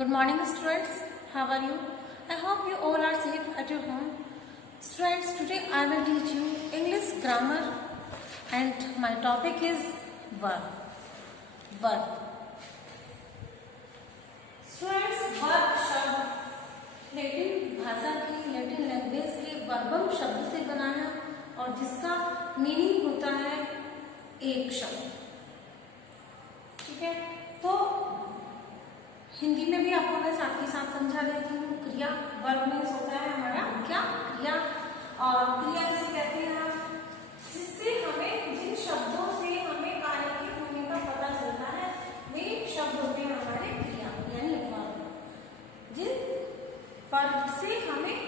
Good morning, students. How are you? I hope you all are safe at your home. Students, today I will teach you English grammar and my topic is verb. Verb. Students, verb शब्द Latin भाषा की Latin language के वर्बम शब्द से बना है और जिसका मीनिंग होता है एक शब्द। ठीक है, तो हिंदी में भी आपको मैं साथ ही साथ समझा देती हूँ। क्रिया, वर्ब मीन्स होता है हमारा क्या, क्रिया। और क्रिया किसे कहते हैं हम, जिससे हमें जिन शब्दों से हमें कार्य के होने का पता चलता है वे शब्द होते हैं हमारे क्रिया यानी वर्ब। जिन वर्ब से हमें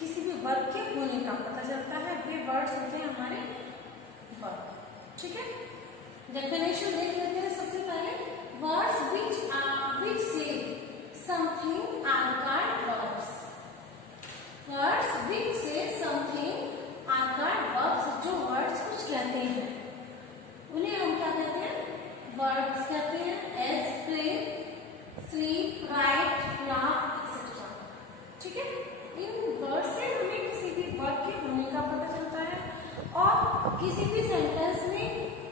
किसी भी वर्ब के होने का पता चलता है वे वर्ड्स होते हैं हमारे वर्ब। ठीक है, डेफिनेशन देख लेते हैं। सबसे पहले words which say something are called verbs. Words which say something are called verbs. जो words कुछ कहते हैं उन्हें हम क्या कहते हैं, verbs कहते हैं। as, play, sleep, write, laugh, etc. ठीक है, इन words से हमें किसी भी verb के होने का पता चलता है। और किसी भी सेंटेंस में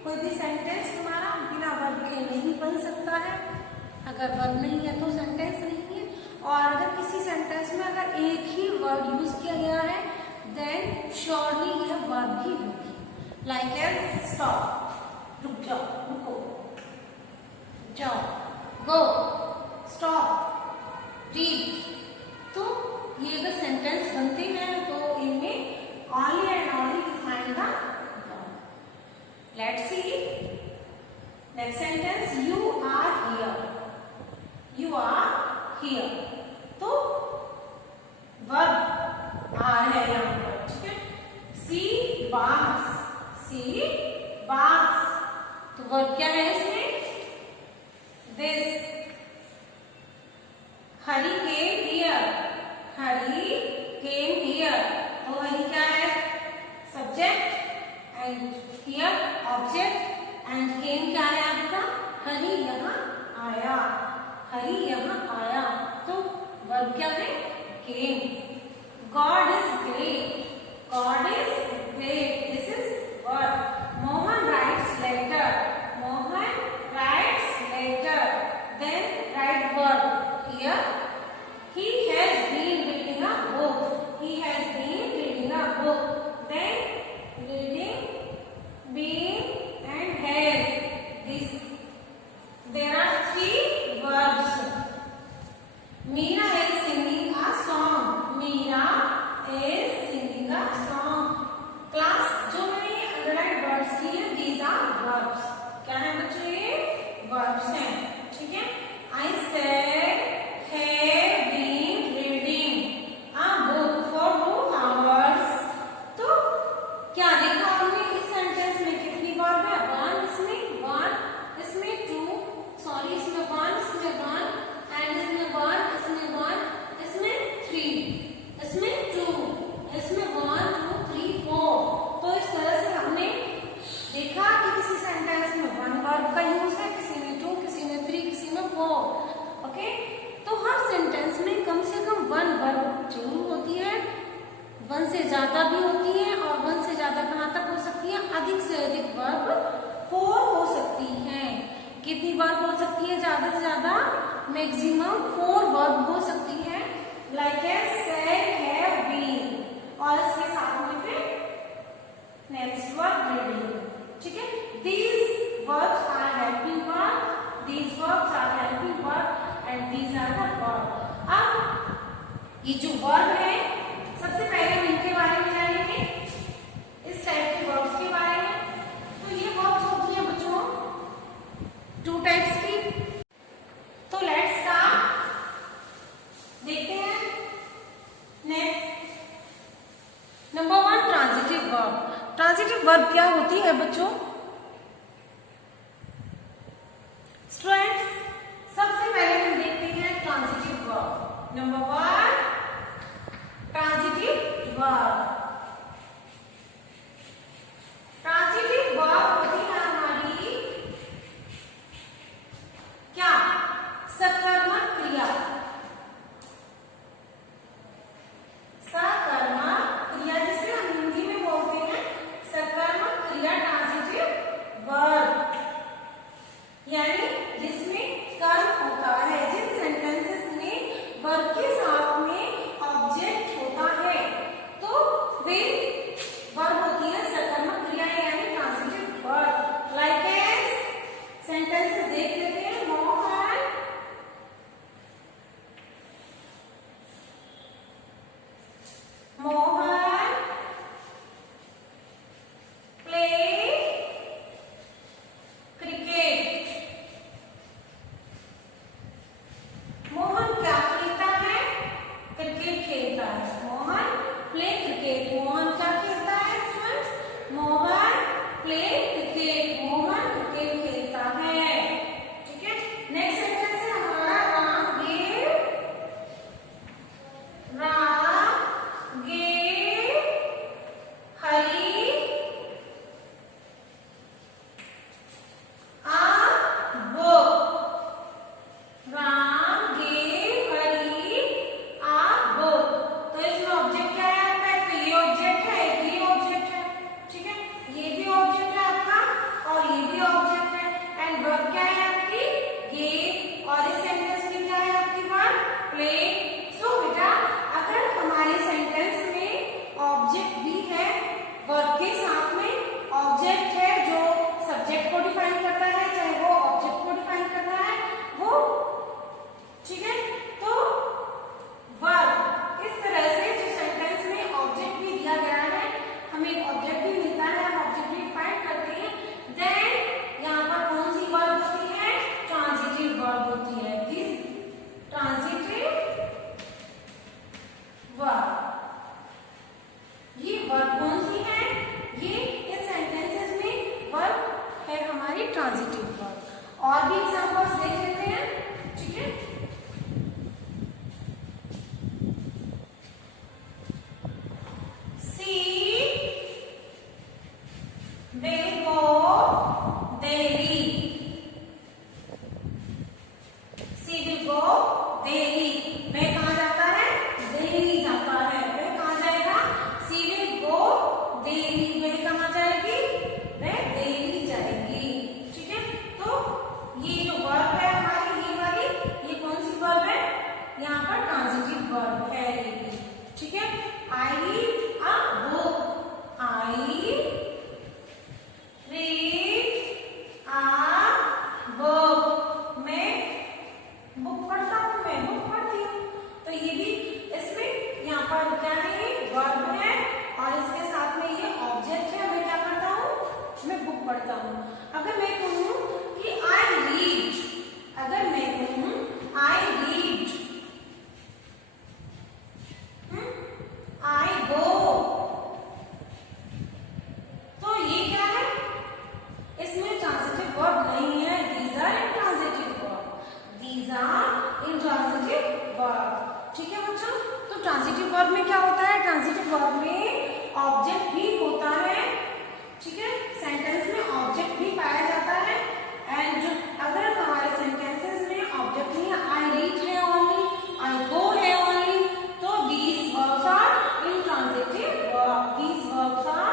कोई भी सेंटेंस हमारा बिना वर्ब के नहीं बन सकता है। अगर वर्ब नहीं है तो सेंटेंस नहीं है। और अगर किसी सेंटेंस में अगर एक ही वर्ड यूज किया गया है देन श्योरली यह वर्ब ही होगी। लाइक एज स्टॉप, रुक जाओ, रुको, जाओ, गो, स्टॉप, रीड। तो ये अगर सेंटेंस बनते हैं तो इनमें only and only we find the verb. Let's see next sentence. You are here. You are here. तो verb are है यहाँ पर। ठीक है, see baths, see baths। तो verb क्या है इसमें, this। Hari came here, Hari came here। तो हरी क्या है, subject and here object and came क्या है आपका, हरी यहाँ आया, हरी यहाँ आया। तो वर्ब क्या है, came. God is great, God is great, this is verb. Mohan writes letter, Mohan writes letter. Then write verb here, he has been reading a book, he has been reading a book। then reading, being and has, this there are three verbs। Meera is singing a song, Meera is singing a song। class जो मैंने underline words किए हैं these are verbs। क्या है बच्चों, ये verbs हैं। ठीक है, I said have been reading a book for 2 hours। तो क्या देखा हमने इस सेंटेंस में कितनी वर्ब है, वन, इसमें वन, इसमें टू, सॉरी इसमें वन, इसमें वन एंड इसमें वन, इसमें वन, इसमें थ्री, इसमें टू, इसमें वन, टू, थ्री, फोर। तो इस तरह से हमने देखा कि किसी सेंटेंस में वन वर्ब का यूज है, किसी में टू, किसी में थ्री, किसी में फोर। ओके, तो हर सेंटेंस में कम से कम वन वर्ब जरूर होती है, वन से ज्यादा भी होती है। और वन से ज्यादा कहाँ तक हो सकती है, अधिक से अधिक वर्ब 4 हो सकती हैं। कितनी वर्ब हो सकती है, ज्यादा से ज्यादा मैक्सिमम 4 वर्ब हो सकती है। Like as said, have, been. और इसके साथ में फिर नेक्स्ट वर्ब रीडिंग। ठीक है, these verbs are helping verb, these verbs are helping verb and these are the verb। अब ये जो वर्ब है सबसे पहले हम इनके बारे में जानेंगे, इस टाइप के वर्ब्स के बारे में। तो ये वर्ब्स होती है बच्चों 2 टाइप्स की। तो लेट्स स्टार्ट, देखते हैं। Next number 1, transitive verb. Transitive verb क्या होती है बच्चों, स्टूडेंट्स सबसे पहले हम देखते हैं transitive verb. Number 1, transitive verb. Transitive verb होती है हमारी क्या, सकर्मक क्रिया। ठीक है बच्चों। तो ट्रांजिटिव वर्ब में क्या होता है, ट्रांजिटिव वर्ब में ऑब्जेक्ट भी होता है, ठीक है, सेंटेंस में ऑब्जेक्ट भी पाया जाता है। एंड अगर हमारे सेंटेंसेस में ऑब्जेक्ट नहीं है, आई रीच है ओनली, आई गो है ओनली, तो these verbs are intransitive verb, these verbs are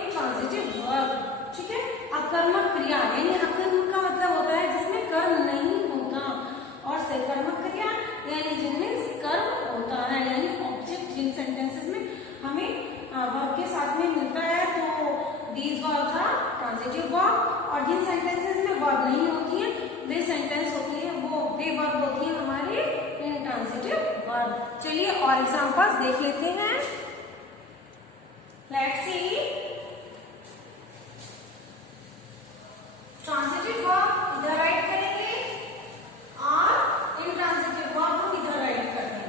intransitive verb, ठीक है। अकर्मक क्रिया यानी अकर्मक का मतलब होता है जिसमें कर्म नहीं होता, और सकर्मक क्रिया यानी जिनमें कर्म होता है, यानी ऑब्जेक्ट जिन सेंटेंसेस में हमें वर्ब के साथ में मिलता है, तो these verbs are transitive verb. और जिन सेंटेंसेस में वर्ब नहीं होती है वे सेंटेंस होती है, वे वर्ब होती है हमारे इंट्रांजिटिव वर्ब। चलिए और एग्जांपल्स देख लेते हैं। Let's see. ट्रांजिटिव वर्ब इधर राइट करेंगे और इंट्रांजिटिव वर्ब हम इधर राइट करेंगे,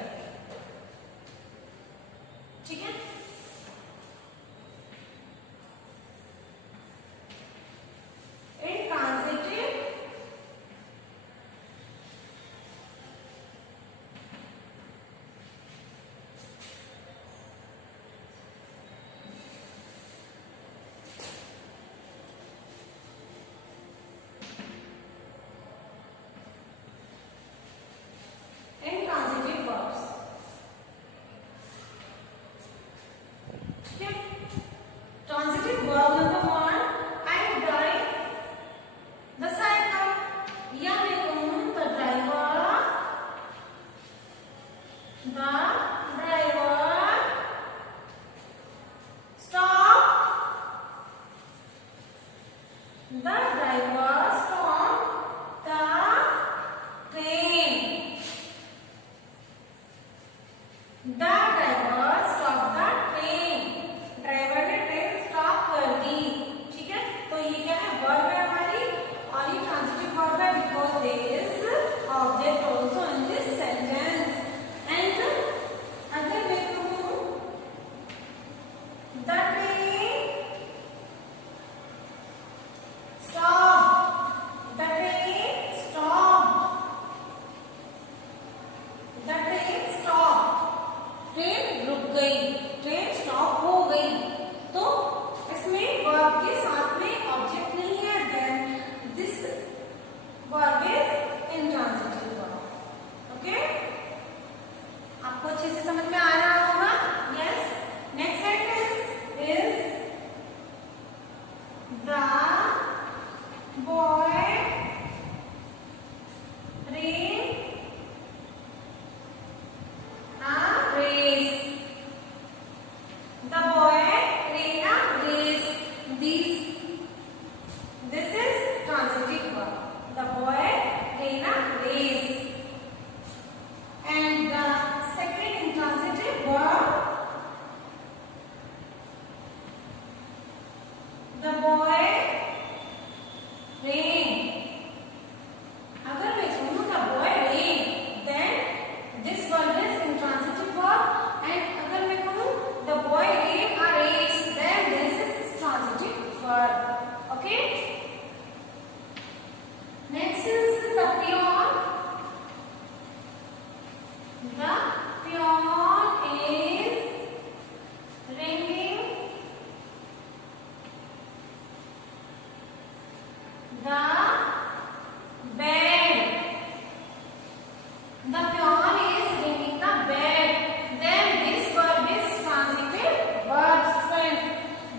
ठीक है। इंट्रांजिटिव intransitive verbs, ठीक है। Transitive verb number 1, I drive the cycle, या मैं कहूं the driver stop, the driver stop the train, the driver stop the train, driver ने ट्रेन स्टॉप कर दी, ठीक है। तो ये क्या है, वर्ब है हमारी, और ये ट्रांजिटिव वर्ब है because there is object also in this sentence. And अगर मैं कहूं the train stop, the train stop, the train stop, train रुक गई, ट्रेन स्टॉप हो गई, तो इसमें वर्ब के साथ में ऑब्जेक्ट नहीं है, then this verb is intransitive verb, okay. आपको अच्छे से समझ में आ रहा होगा, yes. Next sentence is the boy ran a race, the boy ran a race, this is transitive verb, the boy ran a race। and the second intransitive verb, the boy ran, अगर मैं कहूं the boy ran, then this verb is intransitive verb, and अगर मैं कहूं the boy ran a race, then this is transitive verb, okay। next is the peon, the peon is ringing the bell, the peon is ringing the bell, then this verb is transitive verb, friend,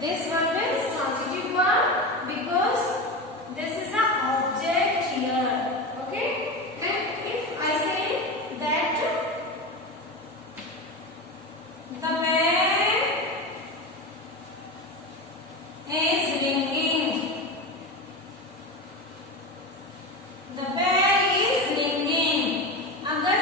this verb is transitive verb because this is an object here, okay। and if I say that the bell is ringing, the bell is ringing, अगर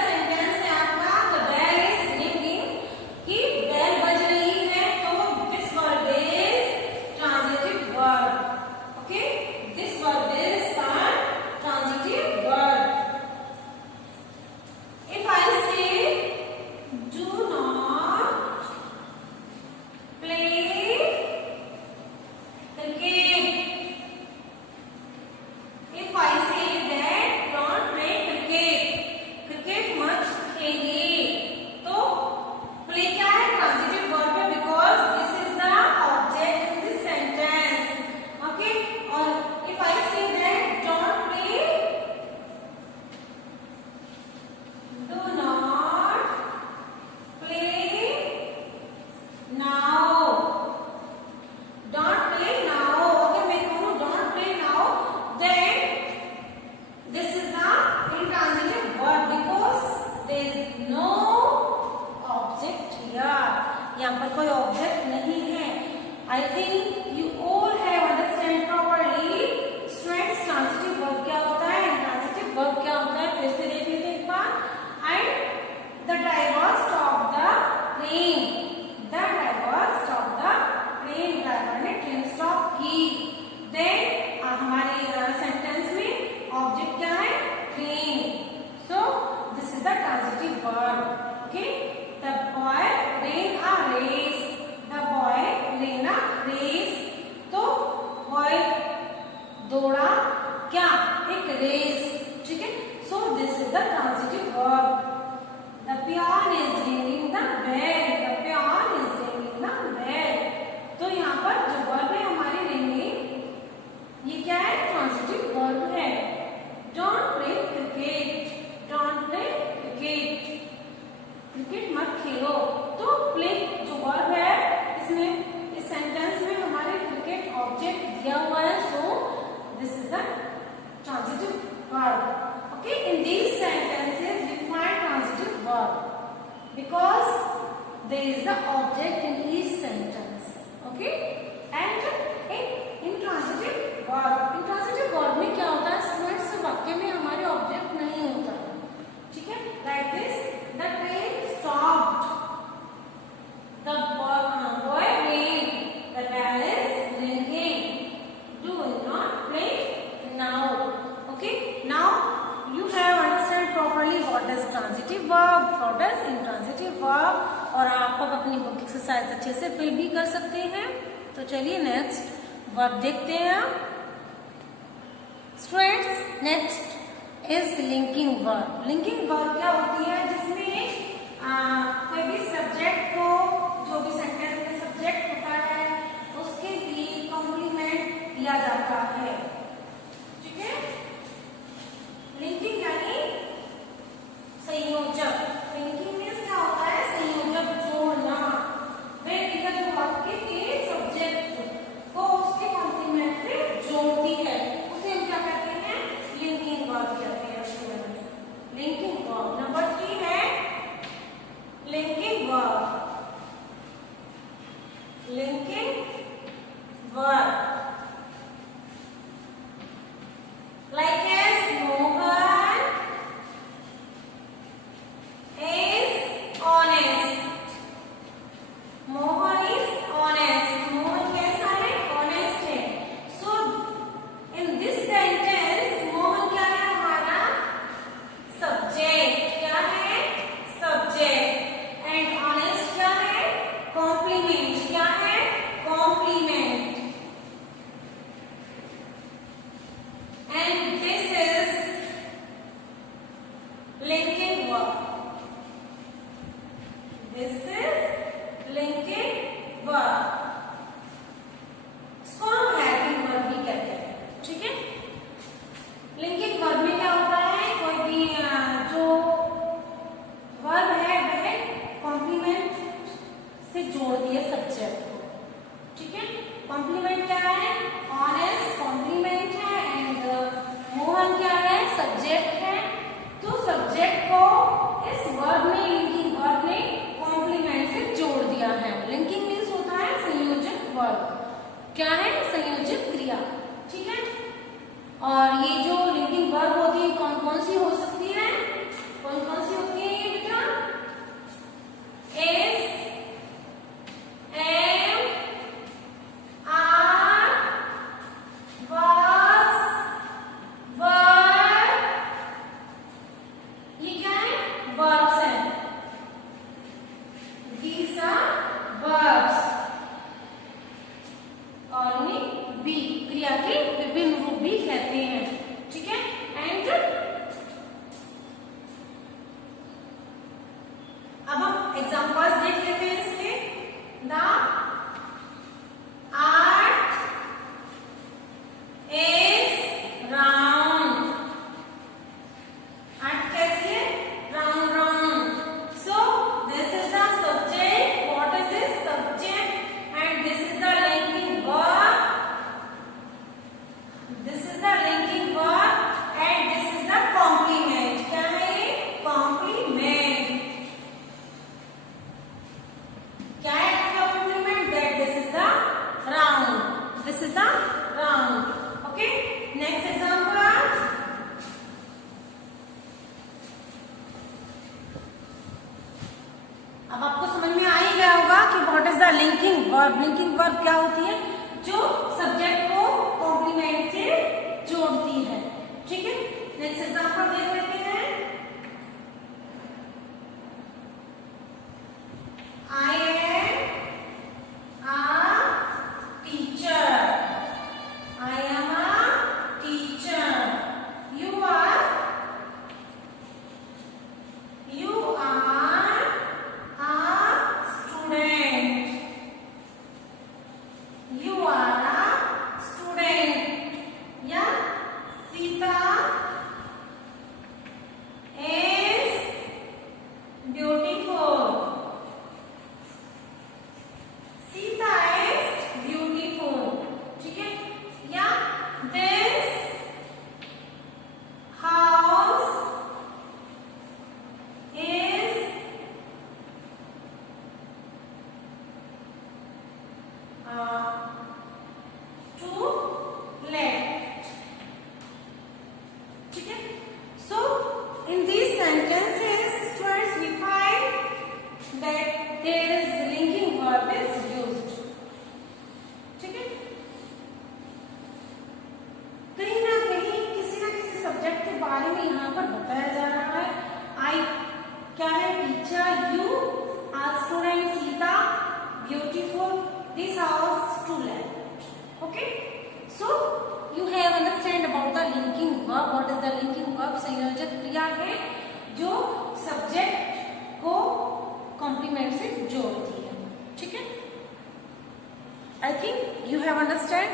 कोई object नहीं है। I think you all have understand properly. Students, transitive verb क्या होता है, intransitive verb क्या होता है, फिर से देख लेते हैं एक बार। And the driver stop the train, the driver stop the train, driver ने ट्रेन स्टॉप की। देन हमारे सेंटेंस में ऑब्जेक्ट क्या है, train. So this is the transitive verb. Okay, the boy ran a race, the boy ran a race। तो boy दौड़ा क्या, एक रेस, ठीक है। So this is the transitive verb. The peon is ringing the bell, the peon is ringing the bell. तो यहाँ पर जो वर्ब है हमारी रिंगिंग, ये क्या है, ट्रांजिटिव वर्ब है। Don't play cricket, don't play cricket, cricket मत खेलो। तो प्ले जो वर्ब है, इसमें इस सेंटेंस में हमारे क्रिकेट ऑब्जेक्ट दिया हुआ है। So this is the transitive verb. Okay, in these sentences we find transitive verb because there is the object in each sentence. Okay, and intransitive verb, intransitive verb में क्या होता है students, वाक्य में हमारे ऑब्जेक्ट नहीं होता, ठीक है। Like this, the train stopped, the boy ran, the bell is ringing, do not play now। Okay, now you have understand properly what is transitive verb, what is intransitive verb, और आप अब अपनी book exercise अच्छे से fill भी कर सकते हैं। तो चलिए नेक्स्ट वर्ब देखते हैं। Students, next is linking verb. Linking verb क्या होती है, जिसमें कोई भी सब्जेक्ट को, जो भी सेंटेंस में सब्जेक्ट होता है उसके लिए कॉम्प्लीमेंट दिया जाता है, ठीक है। लिंकिंग यानी संयोजक। लिंकिंग मीन्स क्या होता है, संयोजक, जोड़ना। वह क्रिया जो वाक्य के सब्जेक्ट को उसके कॉम्प्लीमेंट से जोड़ती है, उसे हम क्या कहते हैं, लिंकिंग वर्ब कहते हैं स्टूडेंट। लिंकिंग वर्ब नंबर 3 है linking verb. Linking verb like as Mohan is honest, Mohan is honest, Mohan कैसा है, honest है। So in this sentence Mohan क्या है, हमारा subject, क्या है, subject, and honest क्या है, complement, क्या है, complement। And this is linking verb, this is linking verb। इसको हम हेल्पिंग वर्ब भी कहते हैं, ठीक है। लिंकिंग वर्ब में क्या होता है, कोई भी जो वर्ब है वह कॉम्प्लीमेंट से जोड़ती है सब्जेक्ट को, ठीक है। कॉम्प्लीमेंट क्या है, ऑनेस्ट कॉम्प्लीमेंट है, एंड मोहन क्या है, सब्जेक्ट है। तो सब्जेक्ट को इस वर्ब ने, लिंकिंग वर्ब ने कॉम्प्लीमेंट से जोड़ दिया है। लिंकिंग मीन्स होता है संयोजक वर्ब, क्या है, संयोजक क्रिया, ठीक है। और ये जो लिंकिंग वर्ब होती है कौन कौन सी हो सकती है, कौन कौन सी होती है ये बेटा, is, am, are, was, were, ये क्या है, verbs हैं। These are verbs। और इन्हें भी क्रिया के विभिन्न रूप भी कहते हैं, ठीक है। एंड अब हम एग्जांपल्स देख लेते हैं इसके। The earth is round, earth कैसी है, round round. So this is the subject, what is this subject, and this is the linking verb, this is the linking verb, and this is the complement. क्या है ये, complement. क्या है इसका अब आपको समझ में आ ही गया होगा कि what is the linking verb. Linking verb क्या होती है? जो सब्जेक्ट को कॉम्प्लीमेंट से जोड़ती है। ठीक है, नेक्स्ट एग्जांपल देख लेते हैं। I am a teacher. I am a teacher. You are a student. You are a student. Yeah, Sita is beautiful. Sita is beautiful. ठीक है, या this house is to let. ठीक है, so in these sentences first we find that there is linking verb is used. ठीक है, कहीं ना कहीं किसी ना किसी सब्जेक्ट के बारे में यहाँ पर बताया जा रहा है। आई क्या है? Teacher. You are student. Sita beautiful. This house to let. Okay, so you have understand about the linking verb. What is the linking verb? संयोजक क्रिया है जो सब्जेक्ट को कॉम्प्लीमेंट से जोड़ती है। ठीक है, I think you have understand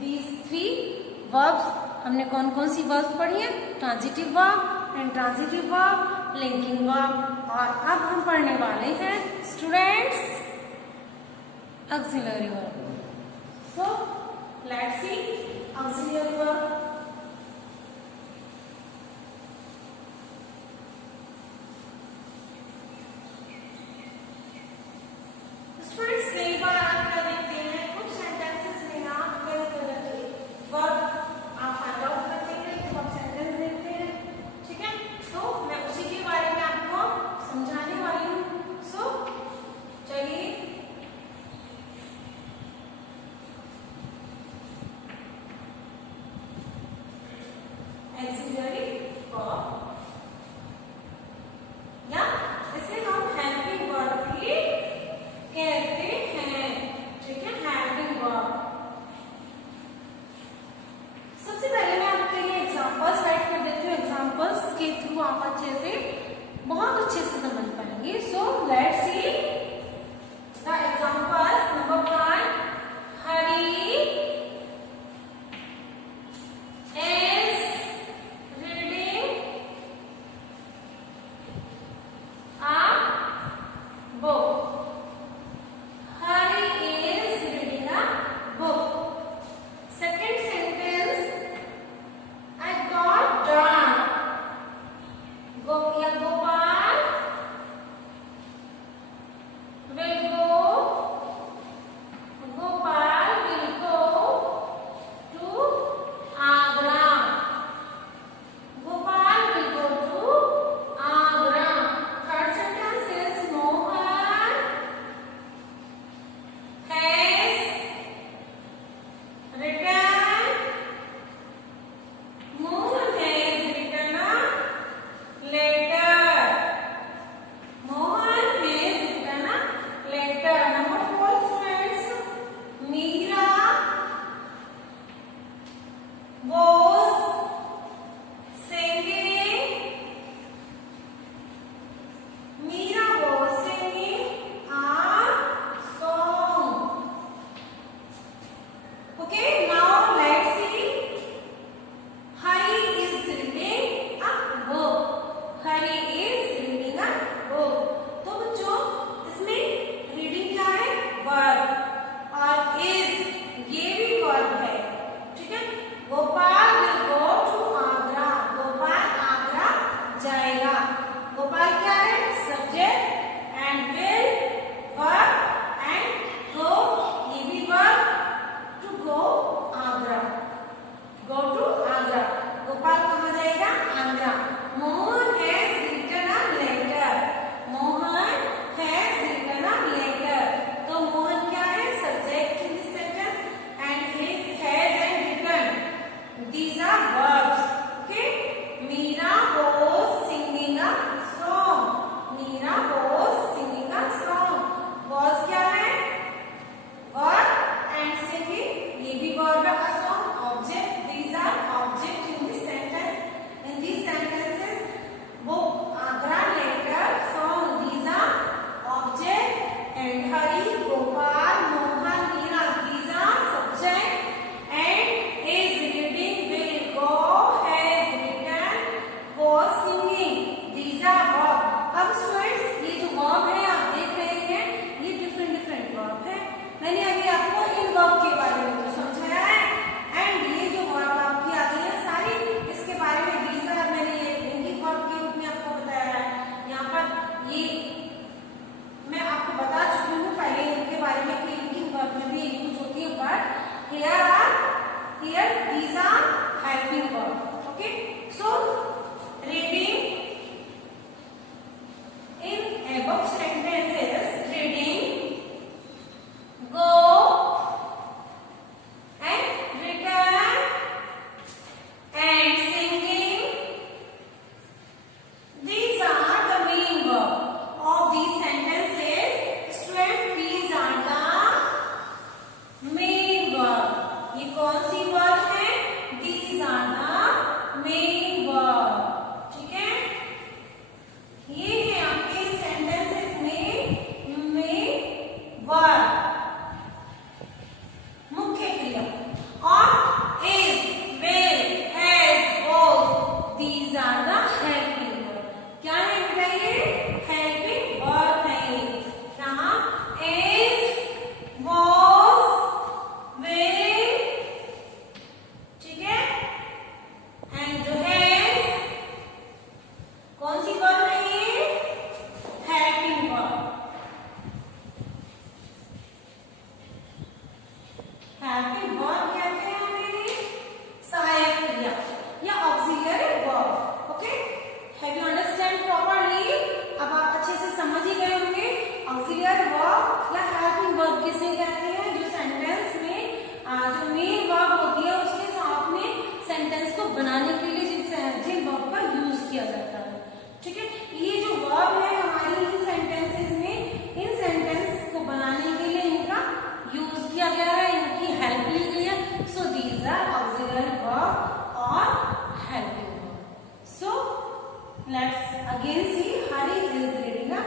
these 3 verbs. हमने कौन कौन सी वर्ब्स पढ़ी है? Transitive verb, intransitive verb, linking verb. और अब हम पढ़ने वाले हैं students auxiliary verb. So let's see auxiliary verb. Students कई बार आप क्या देखते हैं, कुछ सेंटेंसेस में आप कई तरह के वर्ब आप फाइंड आउट करते हैं जब आप सेंटेंस देखते हैं। ठीक है, तो मैं उसी के बारे में आपको समझाने वाली हूँ। सो चलिए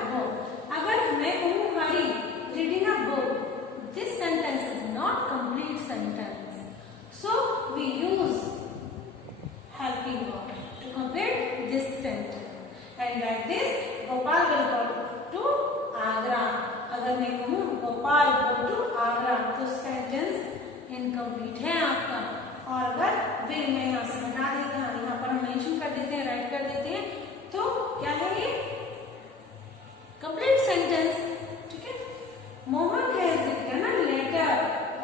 बुक। अगर मैं कहूँ Hari reading a book, this sentence is not complete sentence, so we use helping verb to complete this sentence. And like this Gopal will go to Agra. अगर मैं कहूँ गोपाल गो टू आगरा तो सेंटेंस इनकम्प्लीट है आपका। और अगर विल मैं यहाँ से बता देते हैं, यहाँ पर हम मेंशन कर देते हैं, राइट कर देते हैं, तो क्या है ये कंप्लीट सेंटेंस। ठीक है। Mohan has written a letter,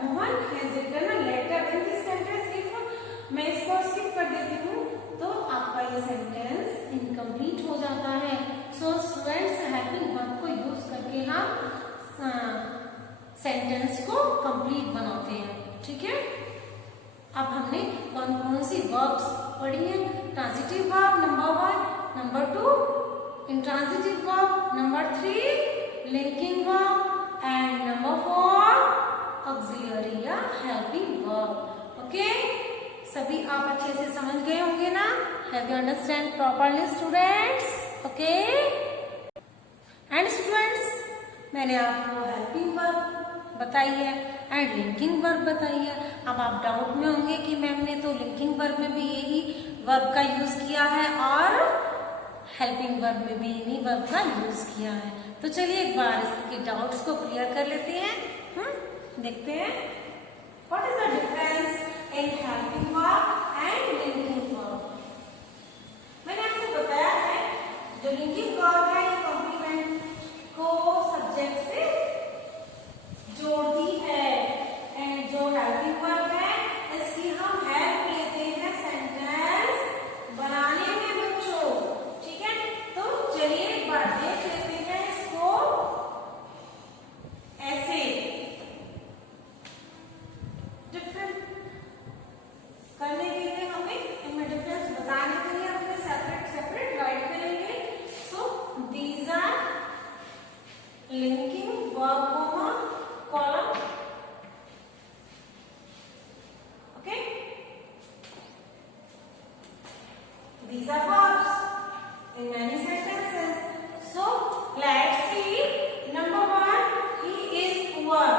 Mohan has written a letter in this sentence. If मैं इसको स्किप कर देती हूँ तो आपका ये सेंटेंस इनकम्प्लीट हो जाता है। सो स्टूडेंट्स हेल्पिंग वर्ब को यूज करके हम सेंटेंस को कंप्लीट बनाते हैं। ठीक है। अब हमने कौन कौन सी वर्ब्स पढ़ी है? Transitive verb number 1, number 2 intransitive verb, number 3 linking verb and number 4 auxiliary या हेल्पिंग वर्ब। ओके, सभी आप अच्छे से समझ गए होंगे ना? Have you understand properly students? Okay. And students मैंने आपको हेल्पिंग वर्ब बताई है एंड लिंकिंग वर्ब बताई है। अब आप डाउट में होंगे कि मैम ने तो लिंकिंग वर्ब में भी यही वर्ब का यूज किया है और हेल्पिंग वर्ब में भी इन्हीं वर्ब का यूज किया है। तो चलिए एक बार इसके डाउट्स को क्लियर कर लेते हैं। देखते हैं what is the difference in helping verb and linking verb. मैंने आपसे बताया है जो लिंकिंग वर्ब है ये कॉम्प्लीमेंट को सब्जेक्ट से जोड़ती है एंड जो हेल्पिंग वर्ब है इसकी हम हेल्प लेते हैं सेंटेंस बनाने में बच्चों। ठीक है। तो चलिए एक बार देख लेते हैं इसको ऐसे डिफरेंट करने के लिए हमें इनमें डिफरेंस बताने के लिए हमें सेपरेट सेपरेट राइट करेंगे। So these are linking verb column. Okay, these are verbs in many sentences. So let's see. Number 1, he is poor.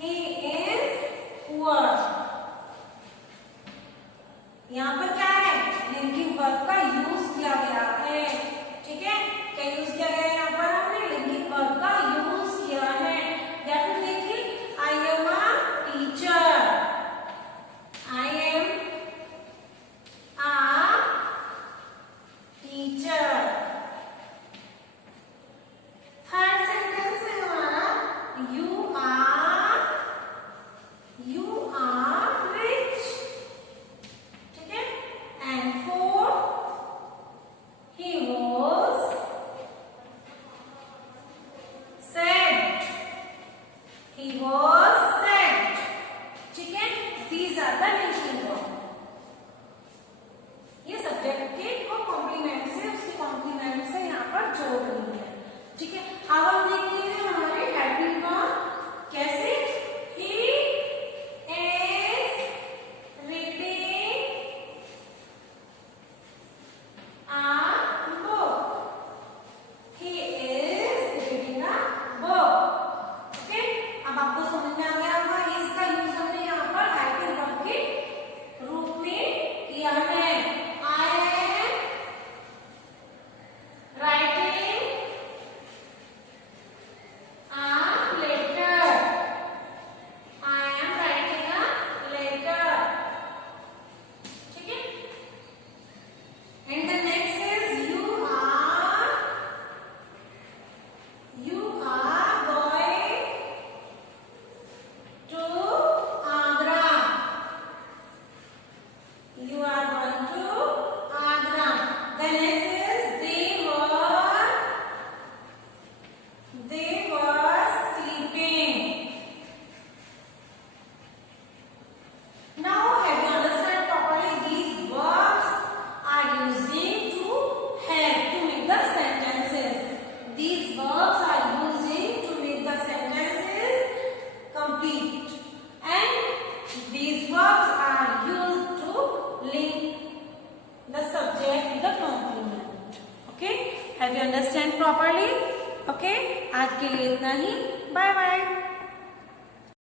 He is poor. यहाँ पर क्या है? लिंकिंग वर्ब का यूज किया गया है। ठीक है। क्या यूज किया गया है? यहाँ पर हमने लिंकिंग वर्ब का यूज किया है। या फिर देखिए I am a teacher, I am a teacher. Third sentence है हमारा यू आर रिच। ठीक है। And 4 he was understand properly? Okay, आज के लिए इतना ही। Bye bye.